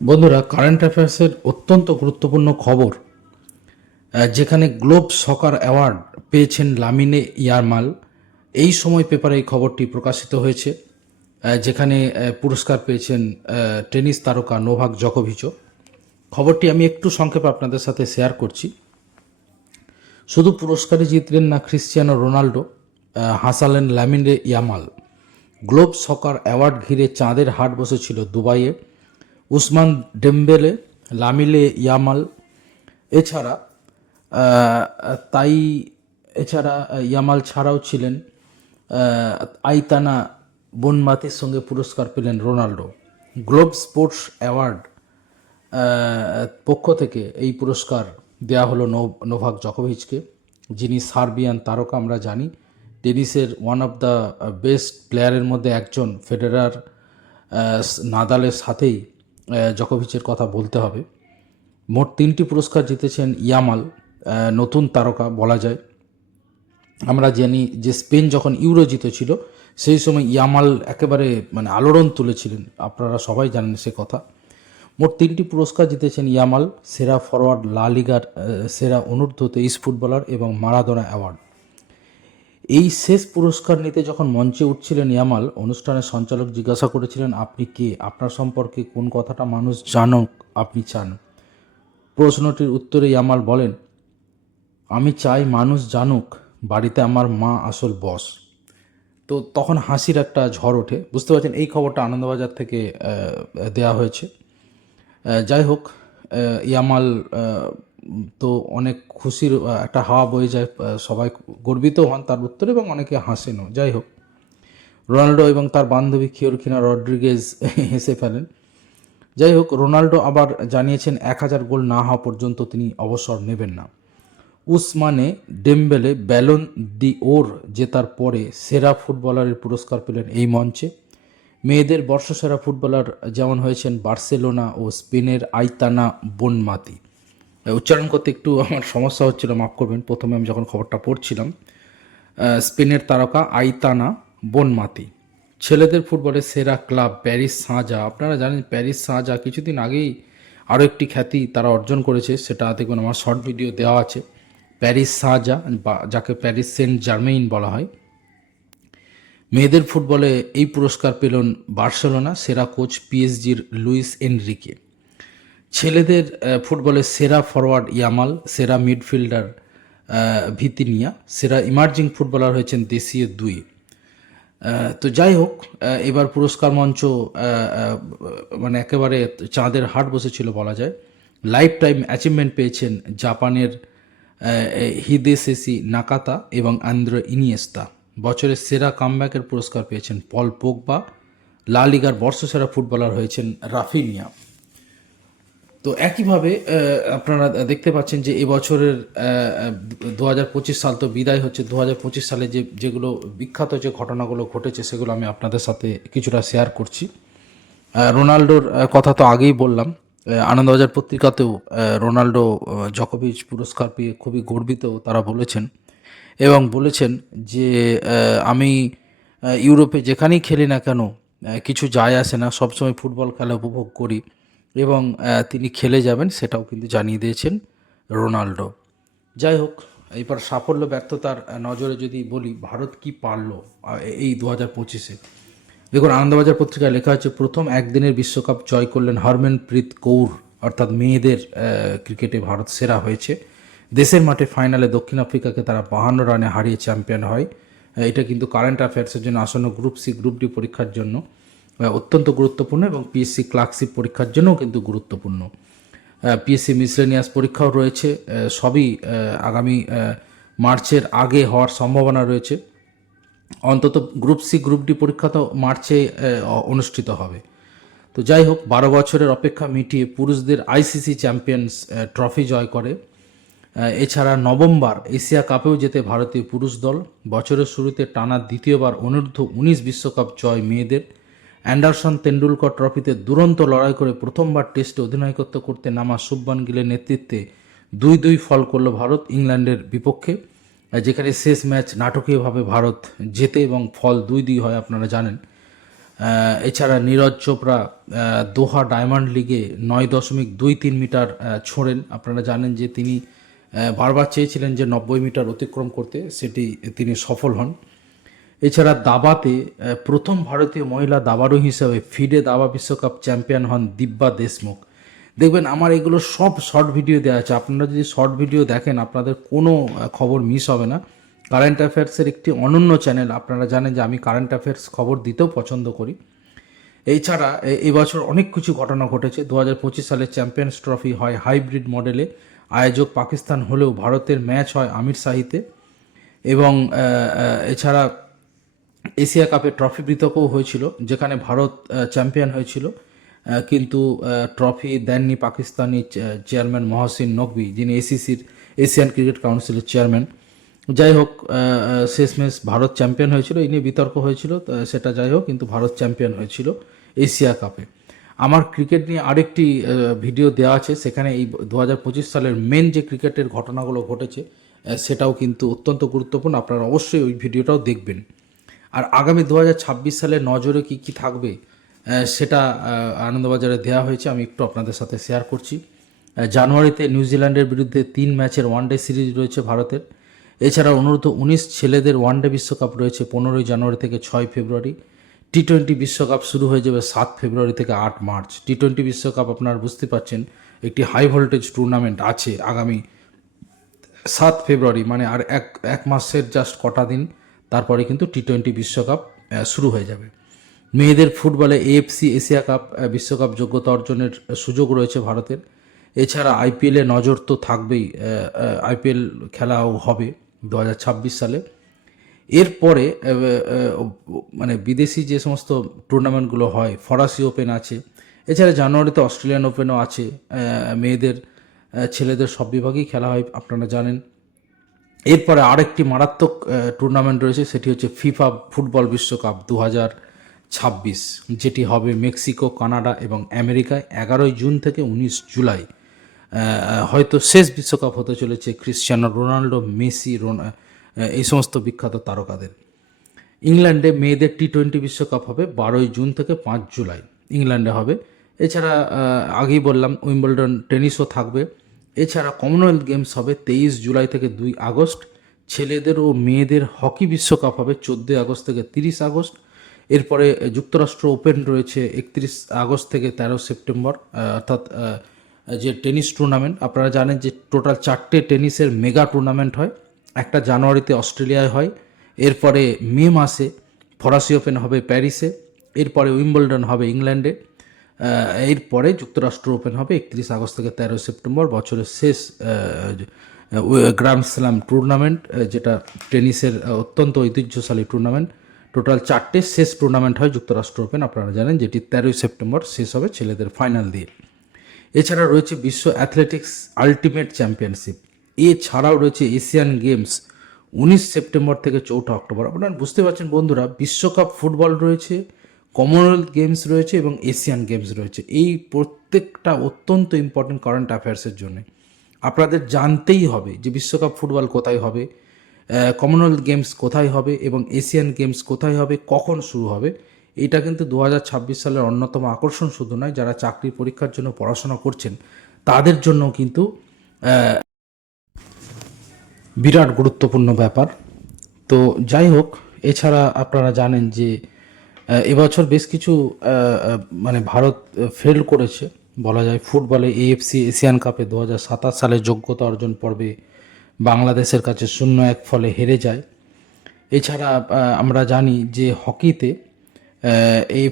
বন্ধুরা, কারেন্ট অ্যাফেয়ার্সের অত্যন্ত গুরুত্বপূর্ণ খবর, যেখানে গ্লোব সকার অ্যাওয়ার্ড পেয়েছেন লামিনে ইয়ামাল। এই সময় পেপারে এই খবরটি প্রকাশিত হয়েছে, যেখানে পুরস্কার পেয়েছেন টেনিস তারকা নোভাক জকোভিচও। খবরটি আমি একটু সংক্ষেপে আপনাদের সাথে শেয়ার করছি। শুধু পুরস্কারই জিতলেন না ক্রিশ্চিয়ানো রোনাল্ডো, হাসালেন Lamine Yamal. Globe Soccer award ঘিরে চাঁদের হাট বসেছিল দুবাইয়ে। উসমান ডেম্বেলে, লামিলে ইয়ামাল এছাড়া আহ, তাই এছাড়া ইয়ামাল ছাড়াও ছিলেন আইতানা বনমাতির সঙ্গে পুরস্কার পেলেন রোনাল্ডো। গ্লোব স্পোর্টস অ্যাওয়ার্ড পক্ষ থেকে এই পুরস্কার দেয়া হলো নোভাক জকোভিচকে, যিনি সার্বিয়ান তারকা। আমরা জানি টেনিসের ওয়ান অফ দ্য বেস্ট প্লেয়ারের মধ্যে একজন। ফেডেরার, নাদালের সাথেই জকোভিচের কথা বলতে হবে। মোট 3টি পুরস্কার জিতেছেন ইয়ামাল, নতুন তারকা বলা যায়। আমরা জানি যে স্পেন যখন ইউরো জিতেছিল সেই সময় ইয়ামাল একেবারে আলোড়ন তুলেছিলেন, আপনারা সবাই জানেন সে কথা। মোট 3টি পুরস্কার জিতেছেন ইয়ামাল: সেরা ফরওয়ার্ড, লা লিগার সেরা অনূর্ধ্ব 23 ফুটবলার এবং মারাদোনা অ্যাওয়ার্ড। এই শেষ পুরস্কার নিতে যখন মঞ্চে উঠছিলেন ইয়ামাল, অনুষ্ঠানের সঞ্চালক জিজ্ঞাসা করেছিলেন, আপনি কে? আপনার সম্পর্কে কোন কথাটা মানুষ জানুক আপনি চান? প্রশ্নটির উত্তরে ইয়ামাল বলেন, আমি চাই মানুষ জানুক বাড়িতে আমার মা আসল বস। তো তখন হাসির একটা ঝড় ওঠে। বুঝতে পারছেন, এই খবরটা আনন্দবাজার থেকে দেয়া হয়েছে। যাই হোক, ইয়ামাল তো অনেক খুশির একটা হাওয়া বয়ে যায়, সবাই গর্বিত হন তার উত্তরে এবং অনেকে হাসেনও। যাই হোক, রোনাল্ডো এবং তার বান্ধবী খিওরখিনা রড্রিগেজ হেসে ফেলেন। যাই হোক, রোনাল্ডো আবার জানিয়েছেন 1000 গোল না হওয়া পর্যন্ত তিনি অবসর নেবেন না। উসমানে ডেম্বেলে ব্যালন দি ওর জেতার পরে সেরা ফুটবলারের পুরস্কার পেলেন এই মঞ্চে। মেয়েদের বর্ষসেরা ফুটবলার যেমন হয়েছেন বার্সেলোনা ও স্পেনের আইতানা বনমাতি। উচ্চারণ করতে একটু আমার সমস্যা হচ্ছিল, মাফ করবেন, প্রথমে আমি যখন খবরটা পড়ছিলাম। স্পেনের তারকা আইতানা বনমাতি। ছেলেদের ফুটবলের সেরা ক্লাব প্যারিস সাঁজা। আপনারা জানেন প্যারিস সাঁজা কিছুদিন আগেই আরও একটি খ্যাতি তারা অর্জন করেছে, সেটা দেখবেন আমার শর্ট ভিডিও দেওয়া আছে। প্যারিস সাঁজা, বা যাকে প্যারিস সেন্ট জার্মেইন বলা হয়। মেয়েদের ফুটবলে এই পুরস্কার পেলেন বার্সেলোনা, সেরা কোচ পিএসজির লুইস এনরিকে। ছেলেদের ফুটবলে সেরা ফরওয়ার্ড ইয়ামাল, সেরা মিডফিল্ডার ভিতিনিয়া, সেরা ইমার্জিং ফুটবলার হয়েছেন দেশীয় দুই। তো যাই হোক, এবার পুরস্কার মঞ্চ একেবারে চাঁদের হাট বসেছিল বলা যায়। লাইফ টাইম অ্যাচিভমেন্ট পেয়েছেন জাপানের হিদেসেসি নাকাতা এবং আন্দ্রে ইনিয়েস্তা। বছরের সেরা কামব্যাকের পুরস্কার পেয়েছেন পল পোগবা। লা লিগার বর্ষসেরা ফুটবলার হয়েছেন রাফিনিয়া। তো একইভাবে আপনারা দেখতে পাচ্ছেন যে এবছরের 2025 সাল তো বিদায় হচ্ছে। 2025 সালে যেগুলো বিখ্যাত যে ঘটনাগুলো ঘটেছে সেগুলো আমি আপনাদের সাথে কিছুটা শেয়ার করছি। রোনাল্ডোর কথা তো আগেই বললাম। আনন্দবাজার পত্রিকাতেও রোনাল্ডো জকোভিচ পুরস্কার পেয়ে খুবই গর্বিত তারা বলেছেন, এবং বলেছেন যে আমি ইউরোপে যেখানেই খেলি না কেন কিছু যায় আসে না, সবসময় ফুটবল খেলা উপভোগ করি, এবং তিনি খেলে যাবেন সেটাও কিন্তু জানিয়ে দিয়েছেন রোনাল্ডো। যাই হোক, এবার সাফল্য ব্যর্থতার নজরে যদি বলি, ভারত কি পারল এই 2025-এ। দেখুন, আনন্দবাজার পত্রিকায় লেখা হচ্ছে, প্রথম একদিনের বিশ্বকাপ জয় করলেন হরমনপ্রীত কৌর, অর্থাৎ মেয়েদের ক্রিকেটে ভারত সেরা হয়েছে। দেশের মাঠে ফাইনালে দক্ষিণ আফ্রিকাকে তারা 52 রানে হারিয়ে চ্যাম্পিয়ন হয়। এটা কিন্তু কারেন্ট অ্যাফেয়ার্সের জন্য, আসন্ন গ্রুপ সি গ্রুপ ডি পরীক্ষার জন্য অত্যন্ত গুরুত্বপূর্ণ, এবং পিএসসি ক্লার্কশিপ পরীক্ষার জন্যও কিন্তু গুরুত্বপূর্ণ। পিএসসি মিসলেনিয়াস পরীক্ষাও রয়েছে, সবই আগামী মার্চের আগে হওয়ার সম্ভাবনা রয়েছে। অন্তত গ্রুপ সি গ্রুপ ডি পরীক্ষা তো মার্চে অনুষ্ঠিত হবে। তো যাই হোক, 12 বছরের অপেক্ষা মিটিয়ে পুরুষদের আইসিসি চ্যাম্পিয়ন্স ট্রফি জয় করে। এছাড়া নভেম্বর এশিয়া কাপেও যেতে ভারতীয় পুরুষ দল। বছরের শুরুতে টানা দ্বিতীয়বার অনূর্ধ্ব 19 বিশ্বকাপ জয় মেয়েদের। অ্যান্ডারসন তেন্ডুলকর ট্রফিতে দুরন্ত লড়াই করে প্রথমবার টেস্টে অধিনায়কত্ব করতে নামা শুভমান গিলের নেতৃত্বে 2-2 ফল করল ভারত ইংল্যান্ডের বিপক্ষে, যেখানে শেষ ম্যাচ নাটকীয়ভাবে ভারত জেতে এবং ফল 2-2 হয়, আপনারা জানেন। এছাড়া নীরজ চোপড়া দোহা ডায়মন্ড লিগে 9.23 মিটার ছোঁড়েন। আপনারা জানেন যে তিনি বারবার চেয়েছিলেন যে 90 মিটার অতিক্রম করতে, সেটি তিনি সফল হন। এছাড়া দাবাতে প্রথম ভারতীয় মহিলা দাবাড়ু হিসাবে ফিডে দাবা বিশ্বকাপ চ্যাম্পিয়ন হন দিব্যা দেশমুখ। দেখবেন আমার এগুলো সব শর্ট ভিডিও দেওয়া আছে, আপনারা যদি শর্ট ভিডিও দেখেন আপনাদের কোনো খবর মিস হবে না। কারেন্ট অ্যাফেয়ার্সের একটি অনন্য চ্যানেল, আপনারা জানেন যে আমি কারেন্ট অ্যাফেয়ার্স খবর দিতেও পছন্দ করি। এছাড়া এবছর অনেক কিছু ঘটনা ঘটেছে। 2025 সালে চ্যাম্পিয়ন্স ট্রফি হয় হাইব্রিড মডেলে, আয়োজক পাকিস্তান হলেও ভারতের ম্যাচ হয় আমির শাহিতে। এবং এছাড়া এশিয়া কাপে ট্রফি বিতর্কও হয়েছিল, যেখানে ভারত চ্যাম্পিয়ন হয়েছিল, কিন্তু ট্রফি দেননি পাকিস্তানি চেয়ারম্যান মহসিন নকভি, যিনি এশিয়ান ক্রিকেট কাউন্সিলের চেয়ারম্যান। যাই হোক, শেষমেশ ভারত চ্যাম্পিয়ন হয়েছিল, এই নিয়ে বিতর্ক হয়েছিল, সেটা যাই হোক, কিন্তু ভারত চ্যাম্পিয়ন হয়েছিল এশিয়া কাপে। আমার ক্রিকেট নিয়ে আরেকটি ভিডিও দেওয়া আছে, সেখানে এই 2025 সালের মেন যে ক্রিকেটের ঘটনাগুলো ঘটেছে সেটাও কিন্তু অত্যন্ত গুরুত্বপূর্ণ, আপনারা অবশ্যই ওই ভিডিওটাও দেখবেন। আর আগামী 2026 সালে নজরে কী কী থাকবে সেটা আনন্দবাজারে দেওয়া হয়েছে, আমি একটু আপনাদের সাথে শেয়ার করছি। জানুয়ারিতে নিউজিল্যান্ডের বিরুদ্ধে 3 ম্যাচের ওয়ানডে সিরিজ রয়েছে ভারতের। এছাড়া অনূর্ধ্ব-19 ছেলেদের ওয়ানডে বিশ্বকাপ রয়েছে 15 জানুয়ারি থেকে 6 ফেব্রুয়ারি। টি-20 বিশ্বকাপ শুরু হয়ে যাবে 7 ফেব্রুয়ারি থেকে 8 মার্চ। টি-20 বিশ্বকাপ আপনারা বুঝতে পারছেন একটি হাই ভোল্টেজ টুর্নামেন্ট আছে আগামী 7 ফেব্রুয়ারি, মানে আর এক মাসের জাস্ট কটা দিন, তারপরে কিন্তু টি-20 বিশ্বকাপ শুরু হয়ে যাবে। মেয়েদের ফুটবলে এএফসি এশিয়া কাপ বিশ্বকাপ যোগ্যতা অর্জনের সুযোগ রয়েছে ভারতের। এছাড়া আইপিএলে নজর তো থাকবেই, আইপিএল খেলাও হবে 2026 সালে। এরপরে মানে বিদেশি যে সমস্ত টুর্নামেন্টগুলো হয়, ফরাসি ওপেন আছে, এছাড়া জানুয়ারিতে অস্ট্রেলিয়ান ওপেনও আছে। মেয়েদের ছেলেদের সব বিভাগেই খেলা হয়, আপনারা জানেন। এরপরে আরেকটি মারাত্মক টুর্নামেন্ট রয়েছে, সেটি হচ্ছে ফিফা ফুটবল বিশ্বকাপ 2026, যেটি হবে মেক্সিকো, কানাডা এবং আমেরিকায় 11 জুন থেকে 19 জুলাই। হয়তো শেষ বিশ্বকাপ হতে চলেছে ক্রিশ্চিয়ানো রোনাল্ডো, মেসি, এই সমস্ত বিখ্যাত তারকাদের। ইংল্যান্ডে মেয়েদের টি-20 বিশ্বকাপ হবে 12 জুন থেকে 5 জুলাই, ইংল্যান্ডে হবে। এছাড়া আগেই বললাম উইম্বলডন টেনিসও থাকবে। এছাড়া কমনওয়েলথ গেমস হবে 23 জুলাই থেকে 2 আগস্ট। ছেলেদের ও মেয়েদের হকি বিশ্বকাপ হবে 14 আগস্ট থেকে 30 আগস্ট। এরপরে যুক্তরাষ্ট্র ওপেন রয়েছে 31 আগস্ট থেকে 13 সেপ্টেম্বর, অর্থাৎ যে টেনিস টুর্নামেন্ট, আপনারা জানেন যে টোটাল 4টে টেনিসের মেগা টুর্নামেন্ট হয়। একটা জানুয়ারিতে অস্ট্রেলিয়ায় হয়, এরপরে মে মাসে ফরাসি ওপেন হবে প্যারিসে, এরপরে উইম্বলডন হবে ইংল্যান্ডে, এরপরে যুক্তরাষ্ট্র ওপেন হবে 31 আগস্ট থেকে 13 সেপ্টেম্বর, বছরের শেষ গ্র্যান্ড স্ল্যাম টুর্নামেন্ট, যেটা টেনিসের অত্যন্ত ঐতিহ্যশালী টুর্নামেন্ট। টোটাল 4টে শেষ টুর্নামেন্ট হয় যুক্তরাষ্ট্র ওপেন, আপনারা জানেন, যেটি 13 সেপ্টেম্বর শেষ হবে ছেলেদের ফাইনাল দিয়ে। এছাড়া রয়েছে বিশ্ব অ্যাথলেটিক্স আল্টিমেট চ্যাম্পিয়নশিপ, এছাড়াও রয়েছে এশিয়ান গেমস 19 সেপ্টেম্বর থেকে 4 অক্টোবর। আপনারা বুঝতে পারছেন বন্ধুরা, বিশ্বকাপ ফুটবল রয়েছে, কমনওয়েলথ গেমস রয়েছে এবং এশিয়ান গেমস রয়েছে। এই প্রত্যেকটা অত্যন্ত ইম্পর্টেন্ট কারেন্ট অ্যাফেয়ার্সের জন্য আপনাদের জানতেই হবে যে বিশ্বকাপ ফুটবল কোথায় হবে, কমনওয়েলথ গেমস কোথায় হবে এবং এশিয়ান গেমস কোথায় হবে, কখন শুরু হবে। এটা কিন্তু 2026 সালের অন্যতম আকর্ষণ শুধু নয়, যারা চাকরি পরীক্ষার জন্য পড়াশোনা করছেন তাদের জন্য কিন্তু বিরাট গুরুত্বপূর্ণ ব্যাপার। তো যাই হোক, এছাড়া আপনারা জানেন যে এবছর বেশ কিছু মানে ভারত ফেল করেছে বলা যায় ফুটবলে। এএফসি এশিয়ান কাপে 2027 সালে যোগ্যতা অর্জন পর্বে বাংলাদেশের কাছে 0-1 ফলে হেরে যায়। এছাড়া আমরা জানি যে হকিতে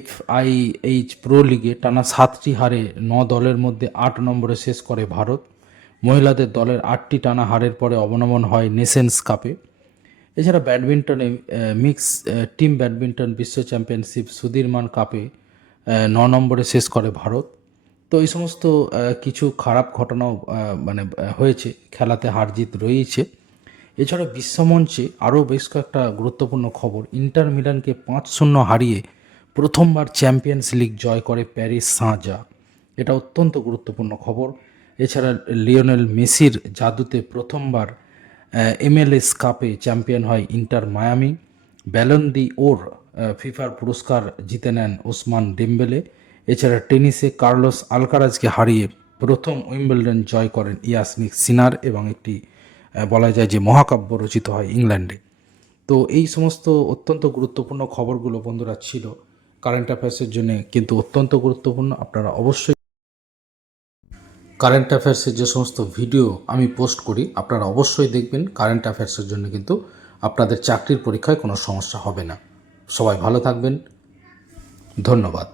FIH প্রো লিগে টানা 7টি হারে 9 দলের মধ্যে 8 নম্বরে শেষ করে ভারত। মহিলাদের দলের 8টি টানা হারের পরে অবনমন হয় নেশনস কাপে। এছাড়া ব্যাডমিন্টনে মিক্স টিম ব্যাডমিন্টন বিশ্ব চ্যাম্পিয়নশিপ সুধীরমান কাপে 9 নম্বরে শেষ করে ভারত। তো এই সমস্ত কিছু খারাপ ঘটনাও মানে হয়েছে, খেলাতে হার জিত রয়েছে। এছাড়া বিশ্বমঞ্চে আরও বেশ কয়েকটা গুরুত্বপূর্ণ খবর। ইন্টার মিলানকে 5-0 হারিয়ে প্রথমবার চ্যাম্পিয়ন্স লিগ জয় করে প্যারিস সাঁ-জা, এটা অত্যন্ত গুরুত্বপূর্ণ খবর। এছাড়া লিওনেল মেসির জাদুতে প্রথমবার MLS কাপে চ্যাম্পিয়ন হয় ইন্টার মায়ামি। ব্যালন দি ওর ফিফার পুরস্কার জিতে নেন ওসমান ডেম্বেলে। এছাড়া টেনিসে কার্লোস আলকারাজকে হারিয়ে প্রথম উইম্বলডন জয় করেন ইয়াসনিক সিনার এবং একটি বলা যায় যে মহাকাব্য রচিত হয় ইংল্যান্ডে। তো এই সমস্ত অত্যন্ত গুরুত্বপূর্ণ খবরগুলো বন্ধুরা ছিল কারেন্ট অ্যাফেয়ার্সের জন্য, কিন্তু অত্যন্ত গুরুত্বপূর্ণ। আপনারা অবশ্যই কারেন্ট অ্যাফেয়ার্সের যে সমস্ত ভিডিও আমি পোস্ট করি আপনারা অবশ্যই দেখবেন। কারেন্ট অ্যাফেয়ার্সের জন্য কিন্তু আপনাদের চাকরির পরীক্ষায় কোনো সমস্যা হবে না। সবাই ভালো থাকবেন, ধন্যবাদ।